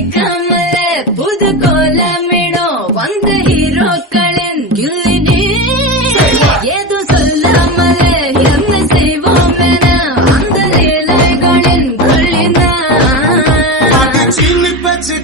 வைக்காமலே புது கோலமிடும் வந்த ஹீரோக்களின் கில்லிடி ஏதும் சொல்லாமலே என்ன செய்வோம் என அந்த லீலைகளின் கொள்ளினா சீனி பச்சு